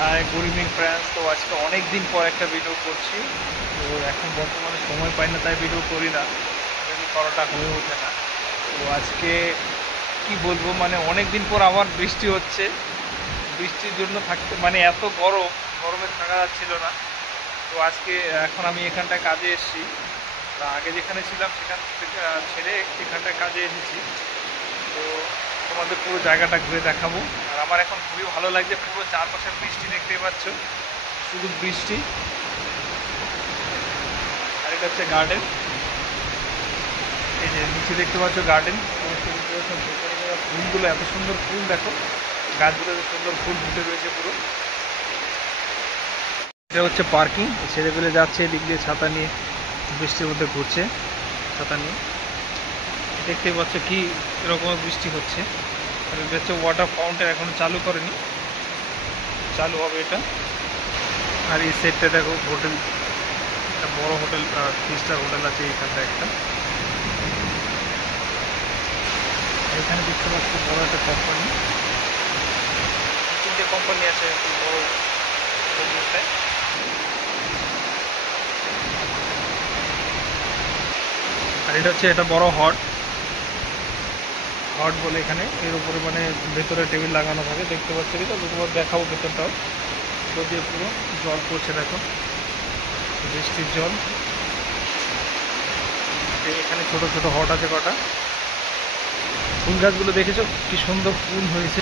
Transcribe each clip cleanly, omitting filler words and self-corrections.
Hi good evening friends. তো আজকে অনেক দিন পর একটা ভিডিও করছি। তো এখন বর্তমানে সময় পাই না, তাই ভিডিও করি না, ভিডিও করাটা হয়ে ওঠে না। তো আজকে কি বলবো, মানে অনেক দিন পর আবার বৃষ্টি হচ্ছে। বৃষ্টির জন্য থাকতে মানে এত গরমে থাকা যাচ্ছিল না। তো আজকে এখন আমি এখানটায় কাজে এসেছি। তা আগে যেখানে ছিলাম সেখান থেকে ছেড়ে এখানটায় কাজে এসেছি। তো তোমাদের পুরো জায়গাটা ঘুরে দেখাবো। আর আমার এখন খুবই ভালো লাগছে, পুরো চারপাশে বৃষ্টি দেখতেই পাচ্ছ, শুধু বৃষ্টি। আর এটা হচ্ছে গার্ডেন, এই যে নিচে দেখতে পাচ্ছ গার্ডেন। ফুলগুলো এত সুন্দর ফুল, দেখো গাছগুলো এত সুন্দর ফুল ফুটে রয়েছে পুরো। এটা হচ্ছে পার্কিং, ছেলেপেলে যাচ্ছে এদিক দিয়ে ছাতা নিয়ে, বৃষ্টির মধ্যে ঘুরছে ছাতা নিয়ে। দেখতেই পাচ্ছ কি এরকম বৃষ্টি হচ্ছে। আর এটা হচ্ছে ওয়াটার ফাউন্টেন, এখনো চালু করেনি, চালু হবে এটা। আর এই সেটটা দেখো হোটেল, একটা বড় হোটেল, 3 স্টার হোটেল আছে এইখানটা একটা। এখানে দেখতে পাচ্ছি বড় একটা কোম্পানি, 3টে কোম্পানি আছে একটু বড় হোটেলটায়। আর এটা হচ্ছে এটা বড় হট বলে এখানে, এর উপরে মানে ভেতরে টেবিল লাগানো থাকে, দেখতে পাচ্ছি। তো তোমার দেখাবো ভেতরটাও, উপর দিয়ে পুরো জল পড়ছে, দেখো বৃষ্টির জল। এখানে ছোট ছোট হট আছে কটা। ফুল গাছগুলো দেখেছো কি সুন্দর ফুল হয়েছে,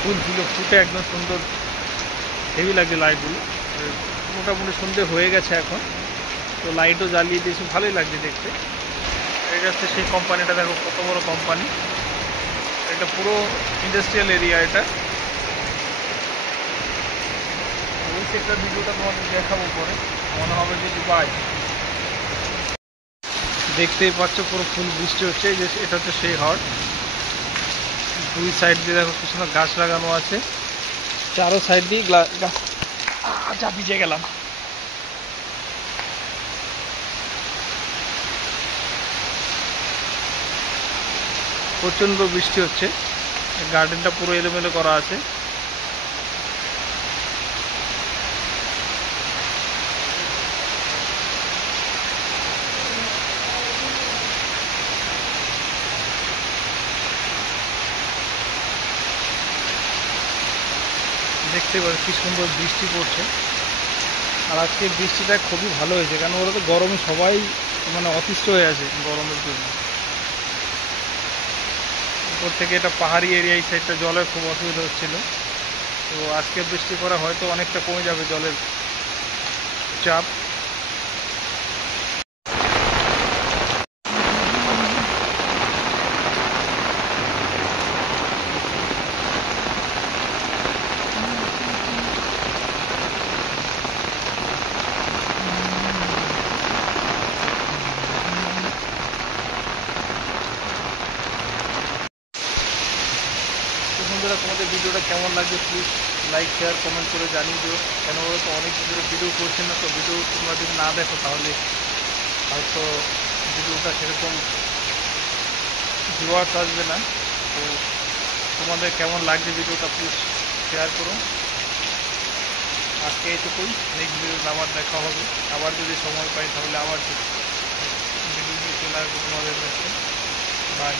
ফুলগুলো ফুটে একদম সুন্দর, হেভি লাগছে লাইটগুলো। মোটামুটি সন্ধে হয়ে গেছে এখন, তো লাইটও জ্বালিয়ে দিয়েছি, ভালোই লাগছে দেখতে। এটা হচ্ছে সেই কোম্পানিটা, দেখো কত বড় কোম্পানি। এটা পুরো ইন্ডাস্ট্রিয়াল এরিয়া এটা। ওই সেক্টর ভিডিওটা তোমাদের দেখাবো পরে, মনে হবে যদি পাই। দেখতেই পাচ্ছ পুরো ফুল বৃষ্টি হচ্ছে। যে এটা হচ্ছে সেই হট, দুই সাইড দিয়ে দেখো কি সুন্দর গাছ লাগানো আছে, চারো সাইড দিয়ে গাছ। যা ভিজে গেলাম। প্রচণ্ড বৃষ্টি হচ্ছে, গার্ডেনটা পুরো এলোমেলো করা আছে। দেখতে পাচ্ছি কি সুন্দর বৃষ্টি পড়ছে। আর আজকে বৃষ্টিটা খুবই ভালো হয়েছে, কারণ ওরা তো গরমে সবাই মানে অতিষ্ঠ হয়ে আছে গরমের জন্য। উপর থেকে এটা পাহাড়ি এরিয়া, এই সাইডটা জলের খুব অসুবিধা হচ্ছিল। তো আজকে বৃষ্টি পরে হয়তো অনেকটা কমে যাবে জলের চাপ। বন্ধুরা, তোমাদের ভিডিওটা কেমন লাগবে প্লিজ লাইক শেয়ার কমেন্ট করে জানিয়ে দিও। কেন বলো তো, অনেক ভিডিও করছে না, তো ভিডিও তোমরা যদি না দেখো তাহলে হয়তো ভিডিওটা সেরকম ভিউয়ার্স আসবে না। তো তোমাদের কেমন লাগছে ভিডিওটা প্লিজ শেয়ার করো। আজকে এইটুকুই, নেক্সট ভিডিওতে আবার দেখা হবে। আবার যদি সময় পাই তাহলে আবার ভিডিও নিয়ে চলে আসবো তোমাদের কাছে। বাই।